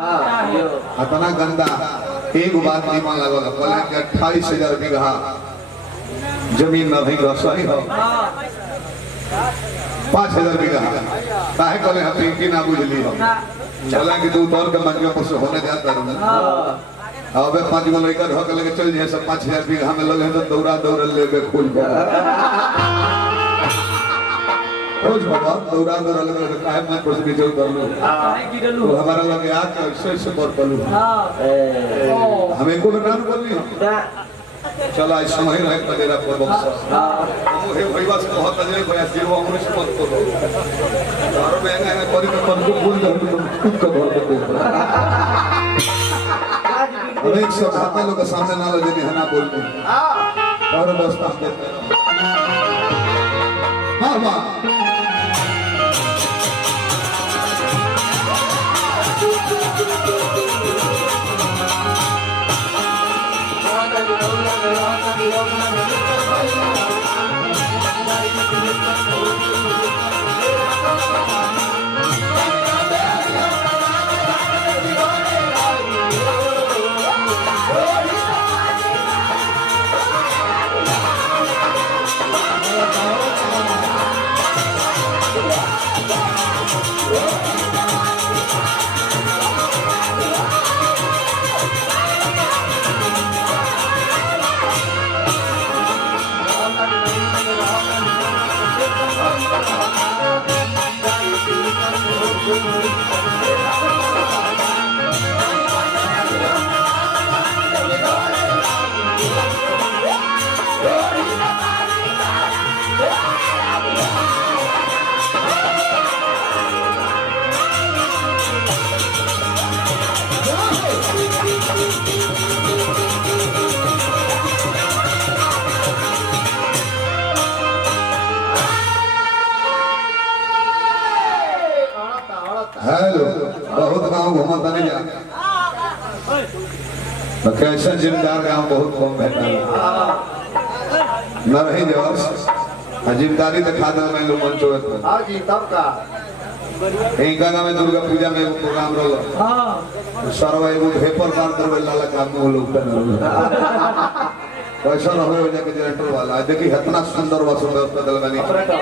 इतना गंदा एक बात नहीं मान लगल बोले कि 28,000 बीघा जमीन में भी सही हो 5,000 बीघा काहे कहले हम इनकी ना बुझली हो चला कि तू दौड़ के मंजियों पर से होने जाता रहूं अबे 5 गो लड़का ढक लेके चल जाए सब 5,000 बीघा में लगे तो दौड़ा दौड़ लेबे खुल रोज बाबा दौड़ा दौड़ा लगे काहे मैं कुछ भी चल कर लो गिरलू हमारा लगे आ के ऐसे पर पलू हमें को नाम बोलनी चला इस समय रहे तेरा पर बक्सा हे भईवा से बहुत अजय भैया जीरो अमृत मत करो और मैं परी में पन को भूल कर खुद का घर पे अनेक सब हाथा लोग सामने ना लगे नहीं ना बोलते और बस पास देते हां वाह हेलो बहुत गांव घूमता नहीं जा कैसा जिम्मेदार गांव बहुत कम बैठा न रही जवाब जिम्मेदारी दिखा दे मैं लोग मंच हां जी तब का एक गांव में दुर्गा पूजा में एगो प्रोग्राम रहल हां सरवा एगो पेपर बार दरवेला लगा काम में लोग पैसा न हो जाके जनरेटर वाला देखी इतना सुंदर वसुंधर व्यवस्था दलवानी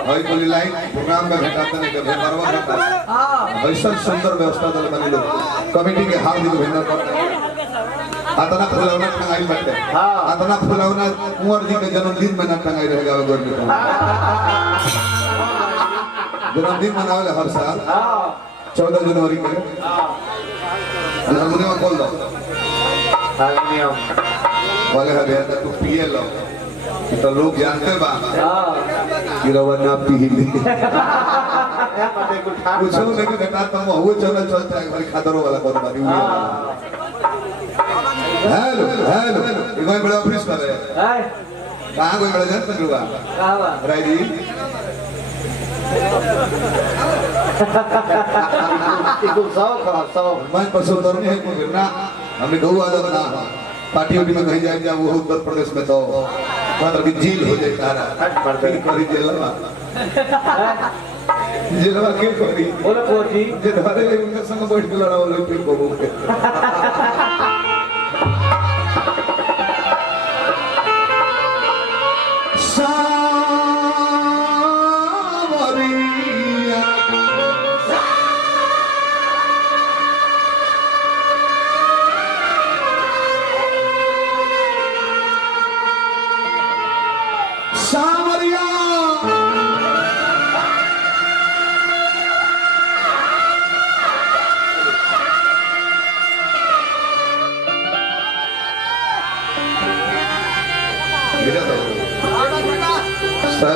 हई कोली लाइन प्रोग्राम में भेटाते नहीं के भेबरवा भेटा हां ऐसा सुंदर व्यवस्था दलवानी लोग कमेटी के हार्दिक अभिनंदन करते हैं आतना फुलौना टंगाई बैठे हां आतना फुलौना कुंवर जी के जन्मदिन में ना टंगाई रहेगा गवर्नमेंट जन्मदिन मनावे हर साल हां 14 जनवरी के हारमोनियम खोल दो हारमोनियम वाले हरिया तू पिए लो तो लोग जानते बा कि रवना पी ली कुछ नहीं कि बेटा तुम हुए चल चलता है भाई खादरो वाला कर मारी हेलो हेलो ये कोई बड़ा ऑफिस कर रहे हैं कहां कोई बड़ा जन तजुगा कहां बा राय जी इको सौ मैं परसों दर में है कोई ना हमने गौ आदत ना पार्टी उटी में कहीं जाए वो उत्तर प्रदेश में तो मतलब कि जेल हो जाए तारा करी जेलवा जेलवा के करी बोले कोठी जे धरे ले उनके संग बैठ के लड़ा वाले फिर को के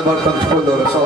बर्तन छोड़ दो सौ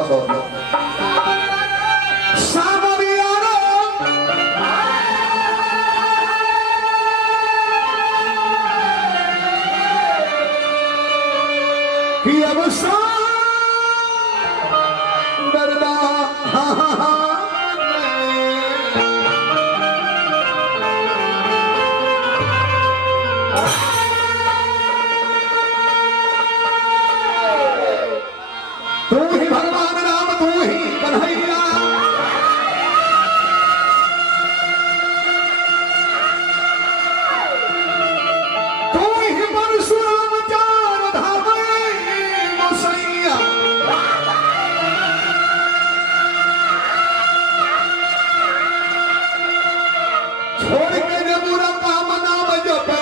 छोड़ के जे बुरा काम नाम जपे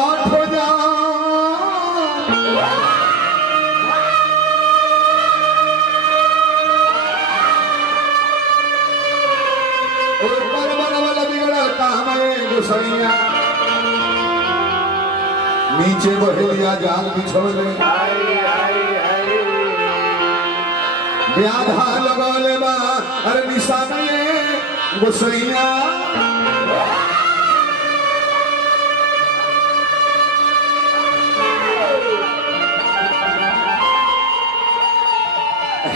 आठ हो जा ऊपर वाला बिगड़ा काम है गुसैया नीचे बहेलिया जाल बिछोले ब्याधा लगौले बा अरे निशाने गुसैया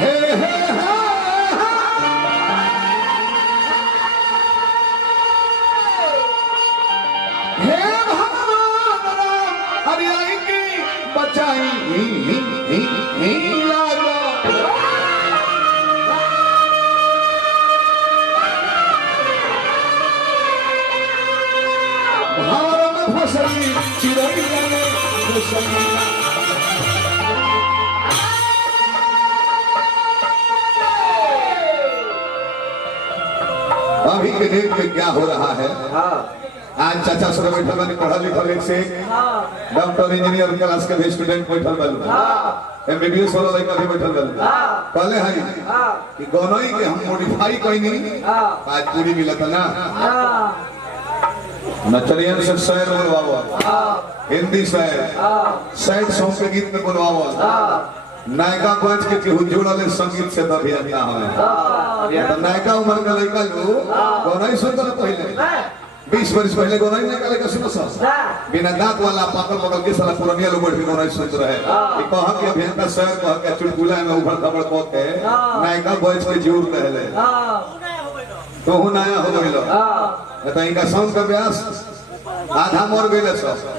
हे हे अभी के डेट में क्या हो रहा है? आज चाचा सर बैठल बनी पढ़ा लिखल एक से डॉक्टर इंजीनियर क्लास के भी स्टूडेंट बैठल बनी एमबीबीएस वाला लड़का भी बैठल बनी कहले है कि गोनई के हम मॉडिफाई कइनी आज पूरी मिलत ना नचरियन से शायर बोलवावा हिंदी शायर सॉन्ग के गीत में बोलवावा नायका बच के केहू जुड़ल संगीत से तभी आता है तो नायका उम्र का लड़का लो गोनई सुनता पहले 20 वर्ष पहले गोनई ने का सुनो सब बिना दांत वाला पाकल पकल के साला पुरानिया लोग बैठ के गोनई सुनते रहे ये कह के अभियंता शायर कह के चुटकुला में उभर खबर कह के नायका बच के जोड़ रहले तो हु नया हो गइलो तो इनका सॉन्ग का व्यास आधा मर गइले सब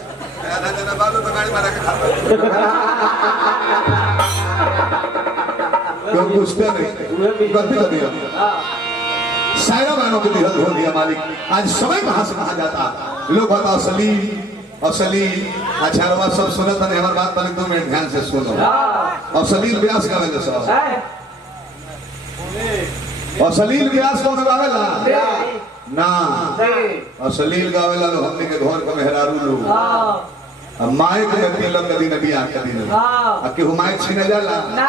आधा जना बालू तो गाड़ी मारा के क्यों पूछते नहीं गलती कर दिया शायरा बहनों के दिल हो दिया मालिक आज समय कहाँ से कहा जाता लोग बताओ अश्लील अच्छा रवा सब सुनत नहीं हमारी बात पहले 2 मिनट ध्यान से सुनो अश्लील व्यास गावेला सब अश्लील व्यास कौन गावेला ना अश्लील गावेला लोग हमने के घर का मेहरारू लोग माइक में तिलक के दिन बियाह के दिन आ के माइक छीने जाला ना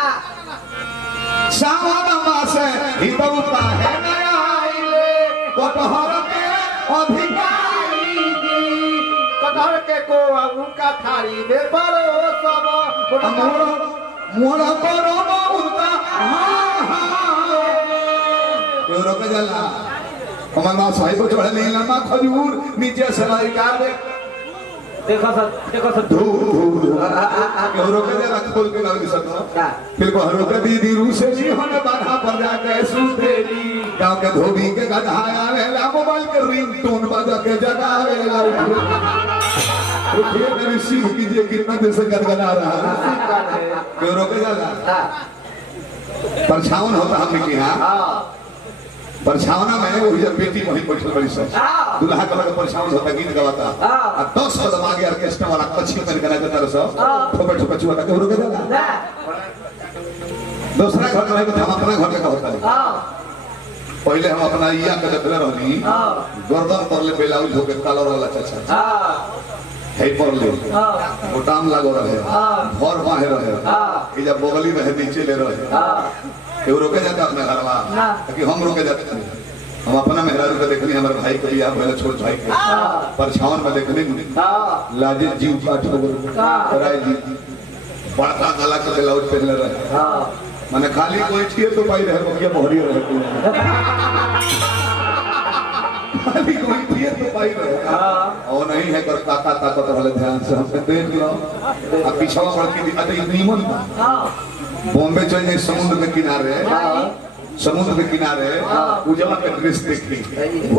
सावा से ही बहुता है नया आइले कटहर के अधिकारी जी कटहर के को उनका थारी दे परो सब मोरा परो उनका तो रोक जाला हमार बात सही को चढ़े नहीं लम्बा खजूर नीचे से लाई काट दे देखो सर धूर क्यों रोके जरा खोल के लगी सको फिर को रोके दीदी रूसे जी होने बाधा पर जाके सुतेली गांव के धोबी के गधाया वेला मोबाइल के रिंगटोन बजा के जगावेला उठिए मेरी शिव कीजिए कितना देर से गदगदा रहा है क्यों रोके जाला परछावन होता हमने की हां परछावना में वो जब बेटी वहीं बैठल बड़ी सब दूल्हा का परछावन होता गीत गवाता और 10 कदम आगे ऑर्केस्ट्रा वाला कच्छी में गाना गाता रहा सब ठोकर ठोकर चुआ का रुक जाला दूसरा घर में हम अपना घर का होता है पहले हम अपना इया के देखले रहनी गर्दन पर ले ब्लाउज होके कलर वाला चाचा है पर ले बोटाम लागो रहे भर बाहे रहे ये जब बगली रहे नीचे ले रहे केहू रोके जाता अपना घरवा कि हम रोके जाते हम अपना मेहरारू के देखनी हमारे भाई के बियाह पहले छोट भाई के परछावन में देखनी लाजे जीव काट हो राय जी बड़का गला के ब्लाउज पहनले रहे माने खाली कोई छिए तो पाई रहे बकिया मोहरी रहे खाली कोई छिए तो पाई रहे और नहीं है कर ताकत वाले ध्यान से हमने देख लो अब पीछवा पड़ के अति नीमन बॉम्बे चल जाए समुद्र के किनारे उजला के दृश्य देखी